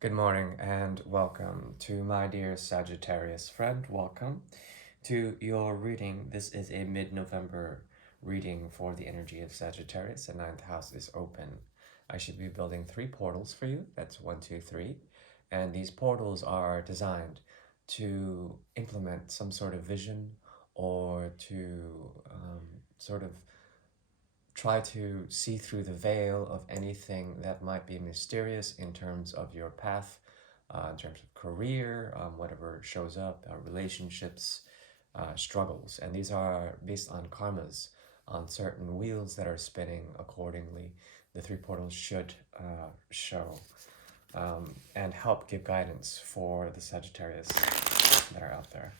Good morning and welcome to my dear Sagittarius friend. Welcome to your reading. This is a mid-November reading for the energy of Sagittarius. The ninth house is open. I should be building 3 portals for you. That's 1, 2, 3. And these portals are designed to implement some sort of vision or to sort of try to see through the veil of anything that might be mysterious in terms of your path, in terms of career, whatever shows up, relationships, struggles. And these are based on karmas, on certain wheels that are spinning accordingly. The 3 portals should show and help give guidance for the Sagittarius that are out there.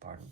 Pardon.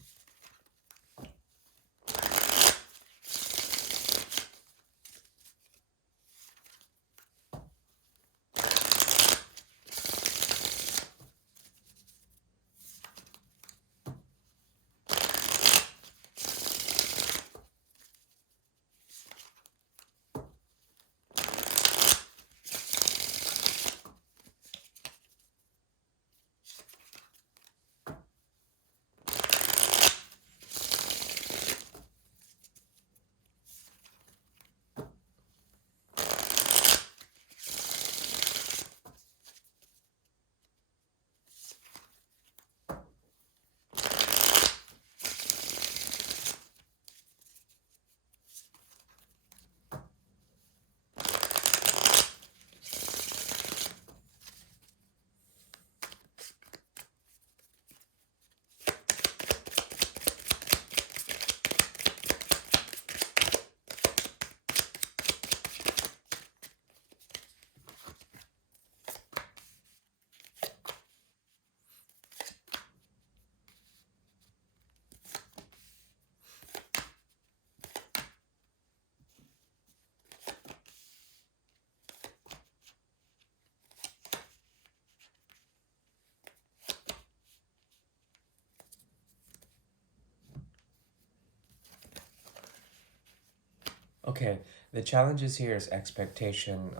Okay, the challenges here is expectation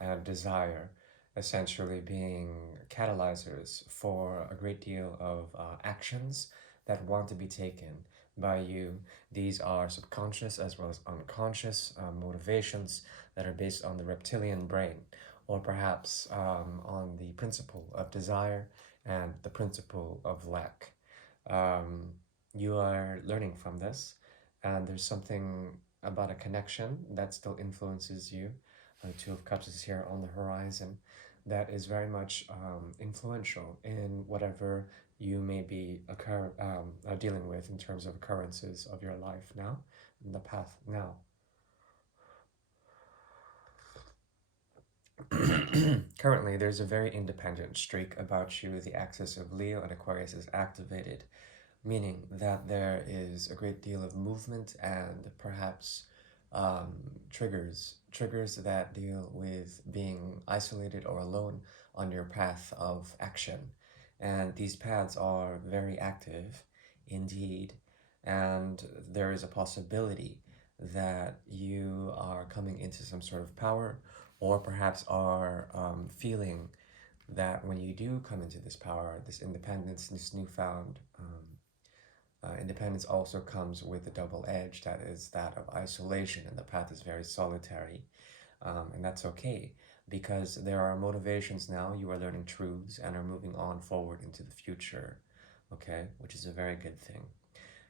and desire, essentially being catalyzers for a great deal of actions that want to be taken by you. These are subconscious as well as unconscious motivations that are based on the reptilian brain, or perhaps on the principle of desire and the principle of lack. Um, you are learning from this, and there's something about a connection that still influences you. Two of Cups is here on the horizon. That is very much influential in whatever you may be dealing with in terms of occurrences of your life now, in the path now. Currently, there's a very independent streak about you. The axis of Leo and Aquarius is activated, meaning that there is a great deal of movement and perhaps um, triggers that deal with being isolated or alone on your path of action. And these paths are very active indeed, and there is a possibility that you are coming into some sort of power, or perhaps are feeling that when you do come into this power, this independence, this newfound independence also comes with a double edge, that is that of isolation, and the path is very solitary. And that's okay, because there are motivations now. You are learning truths and are moving on forward into the future, okay, which is a very good thing.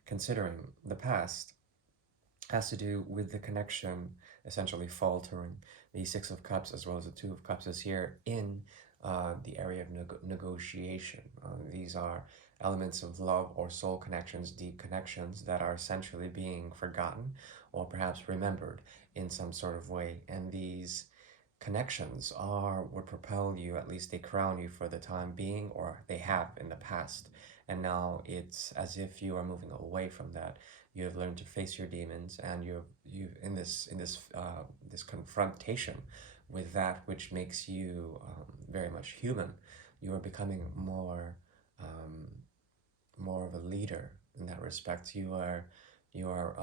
Considering the past has to do with the connection essentially faltering. The Six of Cups as well as the Two of Cups is here in the area of negotiation. These are elements of love or soul connections, deep connections that are essentially being forgotten or perhaps remembered in some sort of way. And these connections are what propel you, at least they crown you for the time being, or they have in the past. And now it's as if you are moving away from that. You have learned to face your demons, and you in this confrontation with that which makes you very much human. You are becoming um, more of a leader in that respect. You are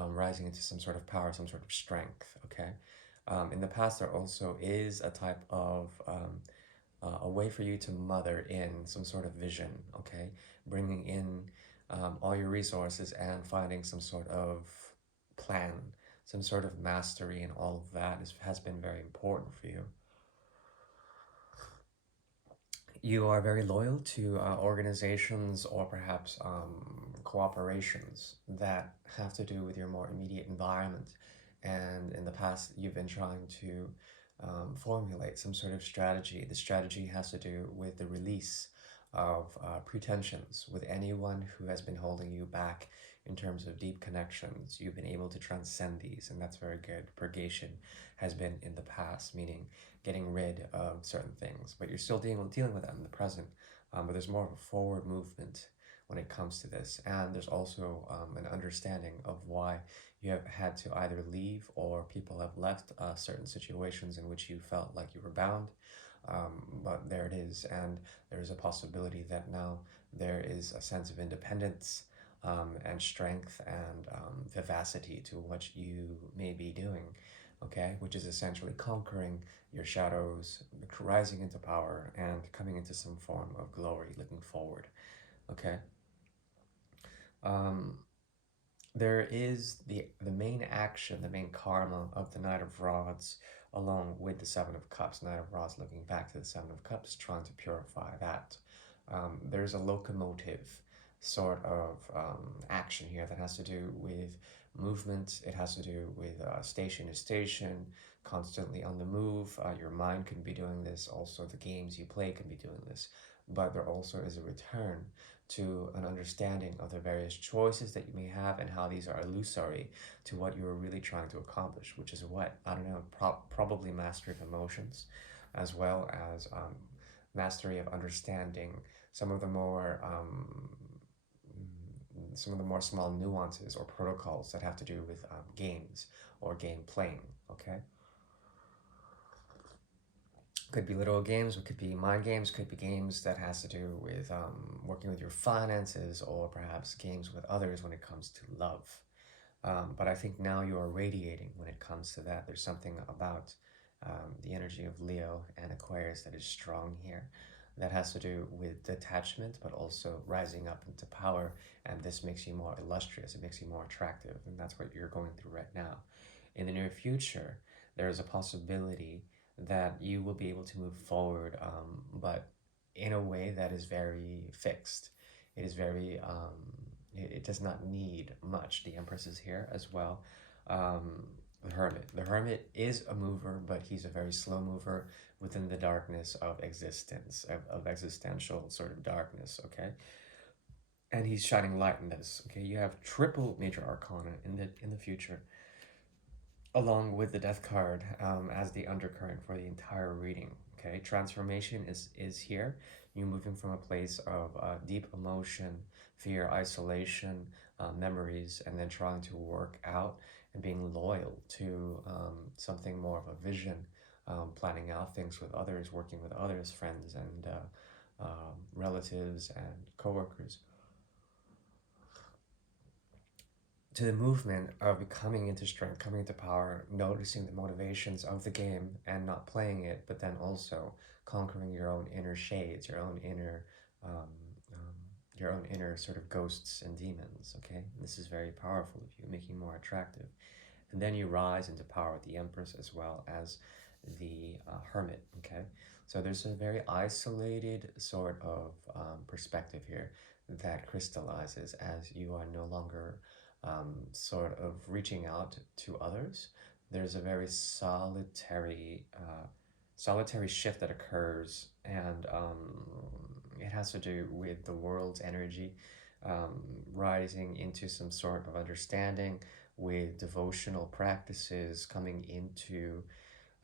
rising into some sort of power, some sort of strength. Okay, In the past, there also is a type of a way for you to mother in some sort of vision, okay? Bringing in all your resources and finding some sort of plan, some sort of mastery, and all of that has been very important for you. You are very loyal to organizations or perhaps cooperations that have to do with your more immediate environment. And in the past, you've been trying to formulate some sort of strategy. The strategy has to do with the release of pretensions with anyone who has been holding you back in terms of deep connections. You've been able to transcend these, and that's very good. Purgation has been in the past, meaning getting rid of certain things, but you're still dealing with them in the present. But there's more of a forward movement when it comes to this, and there's also an understanding of why you have had to either leave or people have left certain situations in which you felt like you were bound. But there it is, and there's a possibility that now there is a sense of independence and strength and vivacity to what you may be doing, okay, which is essentially conquering your shadows, rising into power, and coming into some form of glory looking forward, okay? Um, there is the main action, the main karma of the Knight of Rods, along with the Seven of Cups. Knight of Rods looking back to the Seven of Cups, trying to purify that. There's a locomotive sort of action here that has to do with movement. It has to do with station to station, constantly on the move. Your mind can be doing this. Also, the games you play can be doing this. But there also is a return to an understanding of the various choices that you may have and how these are illusory to what you're really trying to accomplish, which is what, I don't know, probably mastery of emotions, as well as mastery of understanding some of the more some of the more small nuances or protocols that have to do with games or game playing, okay? Could be literal games, it could be mind games, could be games that has to do with working with your finances, or perhaps games with others when it comes to love. But I think now you are radiating when it comes to that. There's something about the energy of Leo and Aquarius that is strong here. That has to do with detachment, but also rising up into power. And this makes you more illustrious. It makes you more attractive. And that's what you're going through right now. In the near future, there is a possibility that you will be able to move forward, but in a way that is very fixed. It is very, it does not need much. The Empress is here as well. The Hermit. The Hermit is a mover, but he's a very slow mover within the darkness of existence, of existential sort of darkness, okay? And he's shining light in this, okay? You have triple major arcana in the future, along with the death card as the undercurrent for the entire reading. Okay, transformation is here. You're moving from a place of deep emotion, fear, isolation, memories, and then trying to work out and being loyal to something more of a vision, planning out things with others, working with others, friends and relatives and coworkers, to the movement of coming into strength, coming into power, noticing the motivations of the game and not playing it, but then also conquering your own inner shades, um, um, your own inner sort of ghosts and demons. Okay, this is very powerful of you, making you more attractive, and then you rise into power with the Empress as well as the Hermit. Okay, so there's a very isolated sort of perspective here that crystallizes as you are no longer sort of reaching out to others. There's a very solitary shift that occurs, and it has to do with the world's energy rising into some sort of understanding, with devotional practices coming into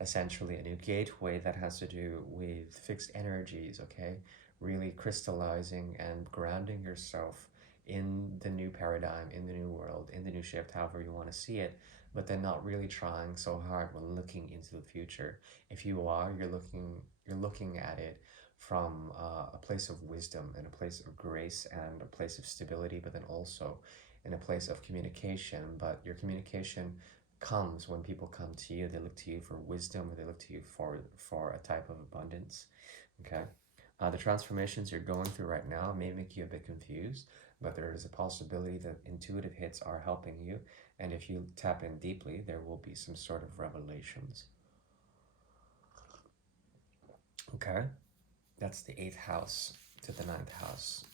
essentially a new gateway that has to do with fixed energies, okay? Really crystallizing and grounding yourself in the new paradigm, in the new world, in the new shift, however you want to see it, but then not really trying so hard when looking into the future. If you are, you're looking at it from a place of wisdom and a place of grace and a place of stability, but then also in a place of communication. But your communication comes when people come to you. They look to you for wisdom, or they look to you for a type of abundance. Okay. The transformations you're going through right now may make you a bit confused, but there is a possibility that intuitive hits are helping you. And if you tap in deeply, there will be some sort of revelations. Okay. That's the 8th house to the 9th house.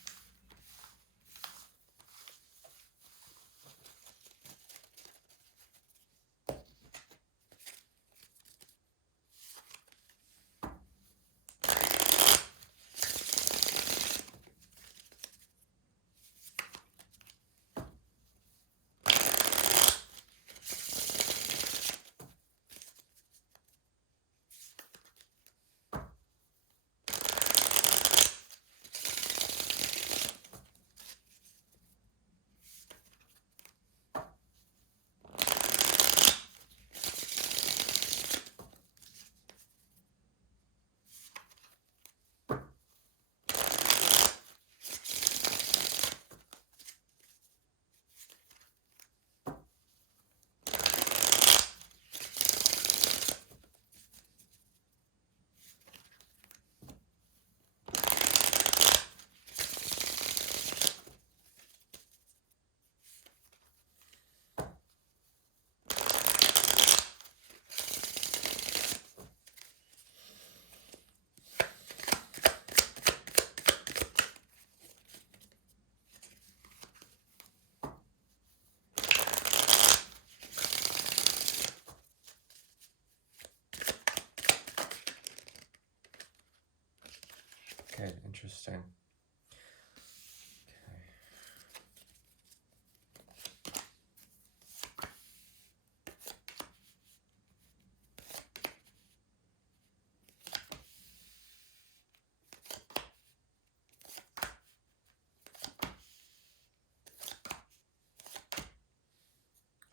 Okay, interesting. Okay.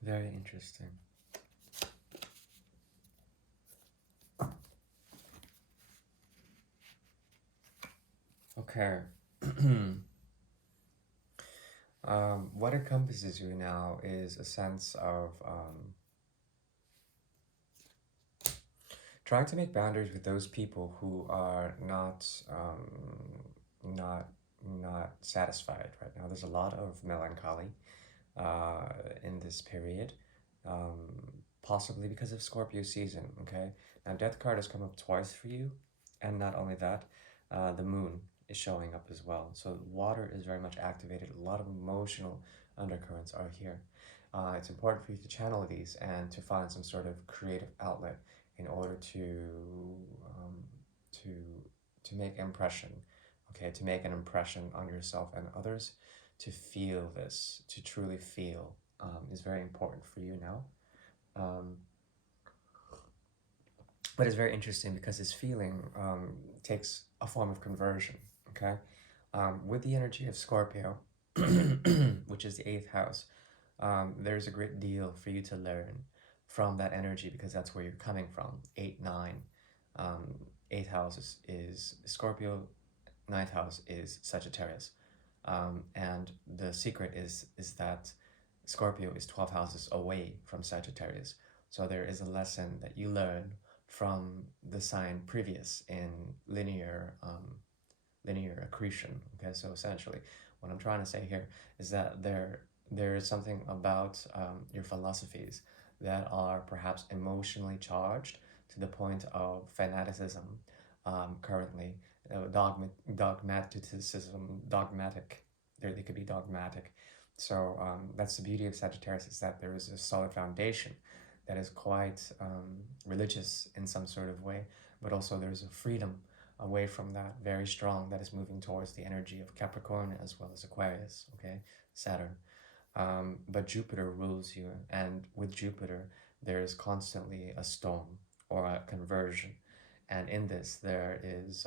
Very interesting. Okay. What encompasses you now is a sense of trying to make boundaries with those people who are not not satisfied right now. There's a lot of melancholy uh, in this period, um, possibly because of Scorpio season. Okay, now Death card has come up twice for you, and not only that, the Moon is showing up as well. So water is very much activated. A lot of emotional undercurrents are here. It's important for you to channel these and to find some sort of creative outlet in order um, to to make impression, okay, to make an impression on yourself and others, to feel this, to truly feel, is very important for you now. Um, but it's very interesting because this feeling takes a form of conversion, okay? With the energy of Scorpio, which is the 8th house, there's a great deal for you to learn from that energy because that's where you're coming from. 8, 9. Um, 8th house is Scorpio, 9th house is Sagittarius. And the secret is that Scorpio is 12 houses away from Sagittarius. So there is a lesson that you learn from the sign previous in linear accretion. Okay, so essentially, what I'm trying to say here is that there is something about your philosophies that are perhaps emotionally charged to the point of fanaticism currently, dogmaticism, dogmatic. They could be dogmatic. So that's the beauty of Sagittarius, is that there is a solid foundation that is quite religious in some sort of way, but also there's a freedom away from that, very strong, that is moving towards the energy of Capricorn as well as Aquarius, okay, Saturn. But Jupiter rules you, and with Jupiter, there is constantly a storm or a conversion, and in this there's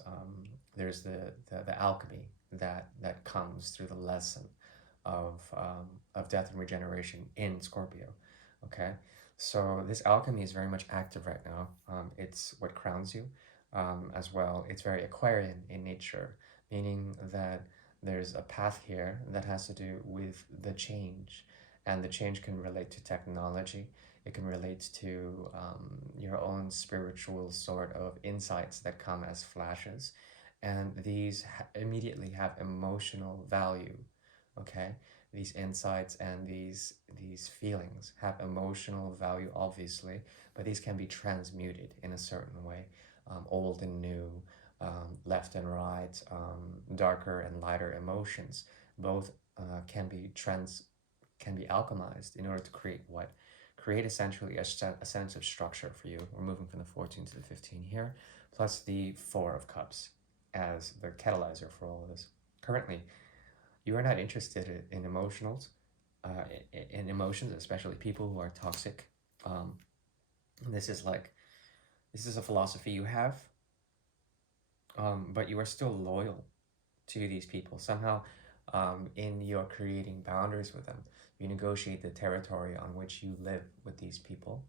the alchemy that comes through the lesson of death and regeneration in Scorpio. Okay, so this alchemy is very much active right now. It's what crowns you, as well. It's very Aquarian in nature, meaning that there's a path here that has to do with the change, and the change can relate to technology. It can relate to your own spiritual sort of insights that come as flashes. And these immediately have emotional value, okay? These insights and these feelings have emotional value, obviously, but these can be transmuted in a certain way, old and new, left and right, darker and lighter emotions. Both can be alchemized in order to create what? Create essentially a sense of structure for you. We're moving from the 14 to the 15 here, plus the Four of Cups as the catalyzer for all of this. Currently, you are not interested in in emotions, especially people who are toxic. Um, this is like, this is a philosophy you have, but you are still loyal to these people. Somehow, in your creating boundaries with them, you negotiate the territory on which you live with these people,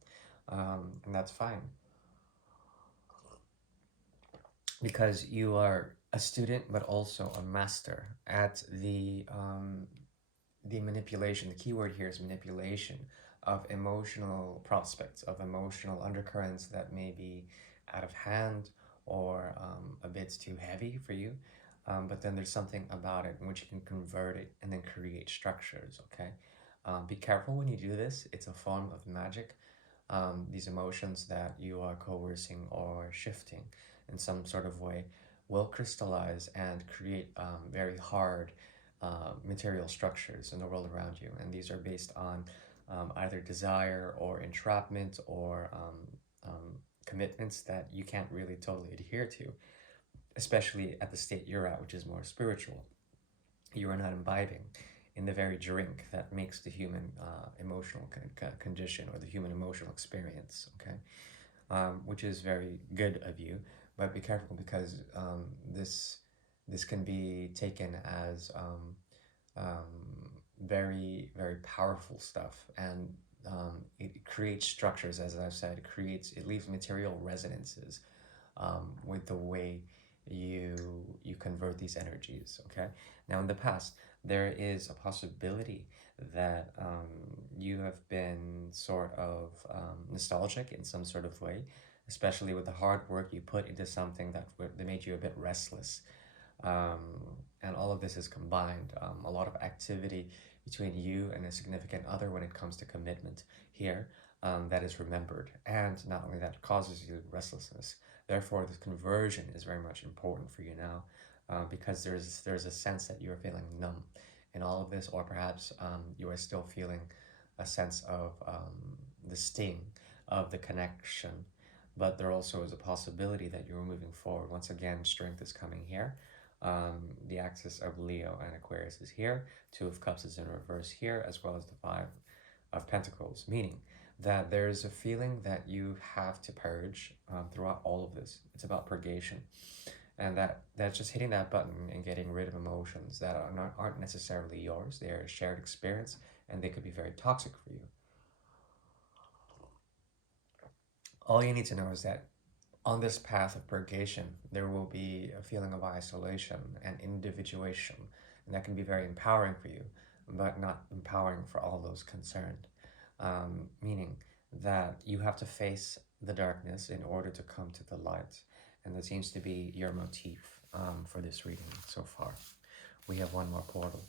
and that's fine because you are a student, but also a master at the manipulation. The keyword here is manipulation of emotional prospects, of emotional undercurrents that may be out of hand or a bit too heavy for you. But then there's something about it in which you can convert it and then create structures, okay? Be careful when you do this. It's a form of magic. These emotions that you are coercing or shifting in some sort of way will crystallize and create very hard material structures in the world around you. And these are based on either desire or entrapment or commitments that you can't really totally adhere to, especially at the state you're at, which is more spiritual. You are not imbibing in the very drink that makes the human emotional condition or the human emotional experience, okay? Which is very good of you, but be careful because this can be taken as very, very powerful stuff, and it creates structures, as I've said. It leaves material resonances with the way you convert these energies, okay? Now, in the past, there is a possibility that you have been sort of nostalgic in some sort of way, especially with the hard work you put into something that made you a bit restless. And all of this is combined. A lot of activity between you and a significant other when it comes to commitment here, that is remembered. And not only that, causes you restlessness. Therefore, this conversion is very much important for you now, because there's a sense that you're feeling numb in all of this, or perhaps you are still feeling a sense of the sting of the connection. But there also is a possibility that you're moving forward. Once again, strength is coming here. The axis of Leo and Aquarius is here. Two of Cups is in reverse here, as well as the Five of Pentacles, meaning that there's a feeling that you have to purge throughout all of this. It's about purgation. And that's just hitting that button and getting rid of emotions that aren't necessarily yours. They're a shared experience, and they could be very toxic for you. All you need to know is that on this path of purgation, there will be a feeling of isolation and individuation, and that can be very empowering for you, but not empowering for all those concerned. Meaning that you have to face the darkness in order to come to the light, and that seems to be your motif for this reading so far. We have one more portal.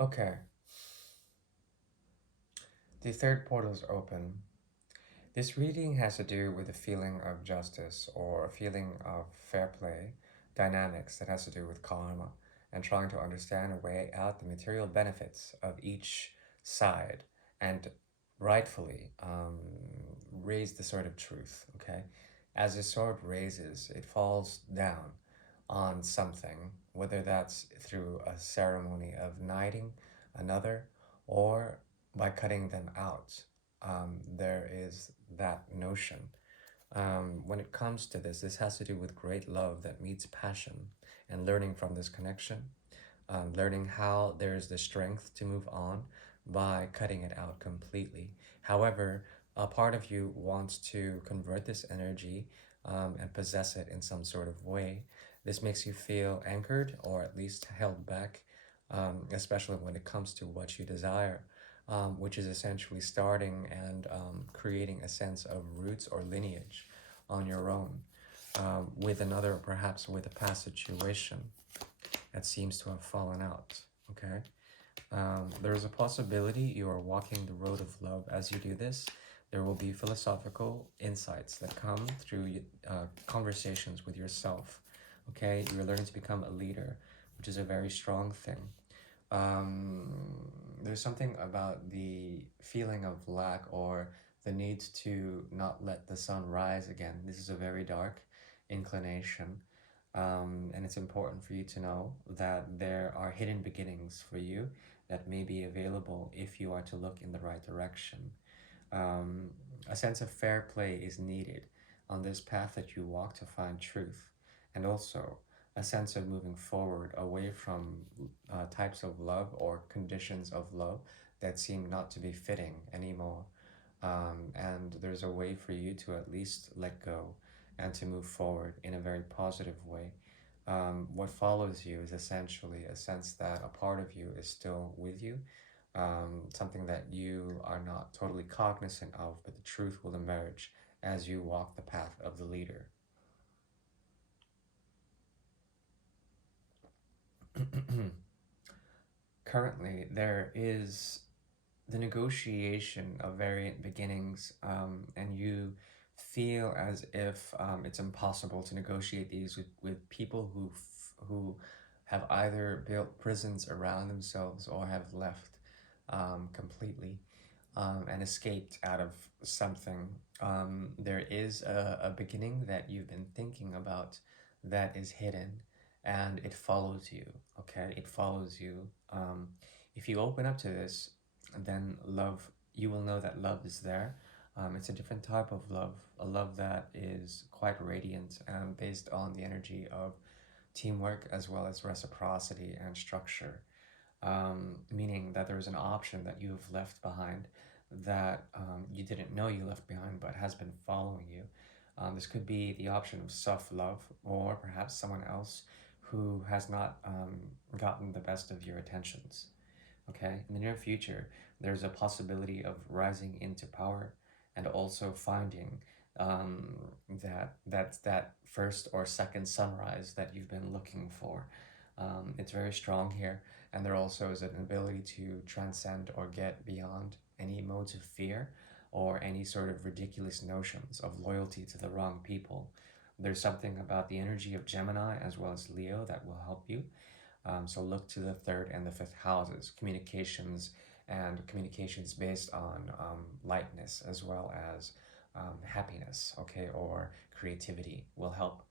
Okay, the third portal is open. This reading has to do with a feeling of justice or a feeling of fair play dynamics that has to do with karma and trying to understand and weigh out the material benefits of each side and rightfully raise the sword of truth. Okay, as the sword raises, it falls down on something, whether that's through a ceremony of knighting another or by cutting them out. There is that notion. When it comes to this has to do with great love that meets passion and learning from this connection, learning how there's the strength to move on by cutting it out completely. However, a part of you wants to convert this energy and possess it in some sort of way. This makes you feel anchored or at least held back, especially when it comes to what you desire, which is essentially starting and creating a sense of roots or lineage on your own with another, perhaps with a past situation that seems to have fallen out. Okay, there is a possibility you are walking the road of love as you do this. There will be philosophical insights that come through conversations with yourself. Okay, you're learning to become a leader, which is a very strong thing. um, there's something about the feeling of lack or the need to not let the sun rise again. This is a very dark inclination. And it's important for you to know that there are hidden beginnings for you that may be available if you are to look in the right direction. Um, a sense of fair play is needed on this path that you walk to find truth, and also a sense of moving forward away from types of love or conditions of love that seem not to be fitting anymore. And there's a way for you to at least let go and to move forward in a very positive way. What follows you is essentially a sense that a part of you is still with you, something that you are not totally cognizant of, but the truth will emerge as you walk the path of the leader. Currently, there is the negotiation of variant beginnings, and you feel as if it's impossible to negotiate these with people who have either built prisons around themselves or have left completely and escaped out of something. There is a beginning that you've been thinking about that is hidden and it follows you. Okay, it follows you. If you open up to this, then love, you will know that love is there. It's a different type of love, a love that is quite radiant and based on the energy of teamwork as well as reciprocity and structure, meaning that there's an option that you have left behind that you didn't know you left behind but has been following you. This could be the option of self love, or perhaps someone else who has not gotten the best of your attentions. Okay, in the near future, there's a possibility of rising into power and also finding that first or second sunrise that you've been looking for. It's very strong here, and there also is an ability to transcend or get beyond any modes of fear or any sort of ridiculous notions of loyalty to the wrong people. There's something about the energy of Gemini as well as Leo that will help you. So look to the third and the fifth houses, communications and communications based on lightness as well as happiness, okay, or creativity will help.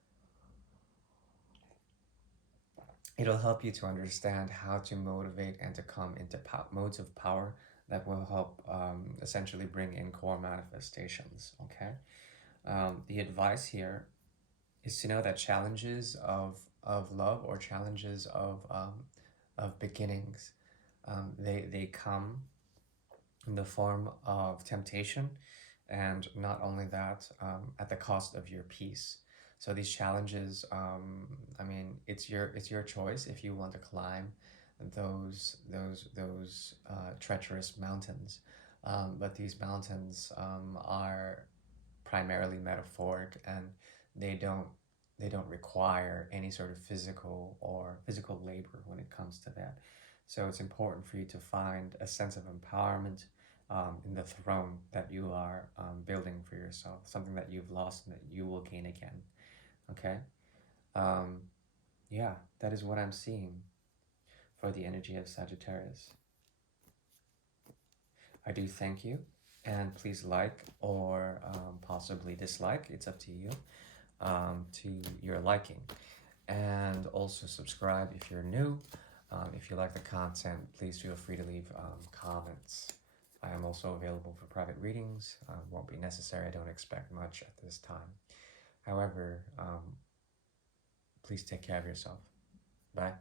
It'll help you to understand how to motivate and to come into modes of power that will help essentially bring in core manifestations, okay? The advice here is to know that challenges of love or challenges of beginnings, they come in the form of temptation, and not only that, at the cost of your peace. So these challenges, I mean, it's your choice if you want to climb those treacherous mountains. But these mountains are primarily metaphoric, and they don't they don't require any sort of physical labor when it comes to that. So it's important for you to find a sense of empowerment in the throne that you are building for yourself, something that you've lost and that you will gain again. Okay? Um, yeah, that is what I'm seeing for the energy of Sagittarius. I do thank you, and please like or possibly dislike, it's up to you, to your liking. And also subscribe if you're new. If you like the content, please feel free to leave comments. I am also available for private readings. Won't be necessary, I don't expect much at this time. However, please take care of yourself. Bye.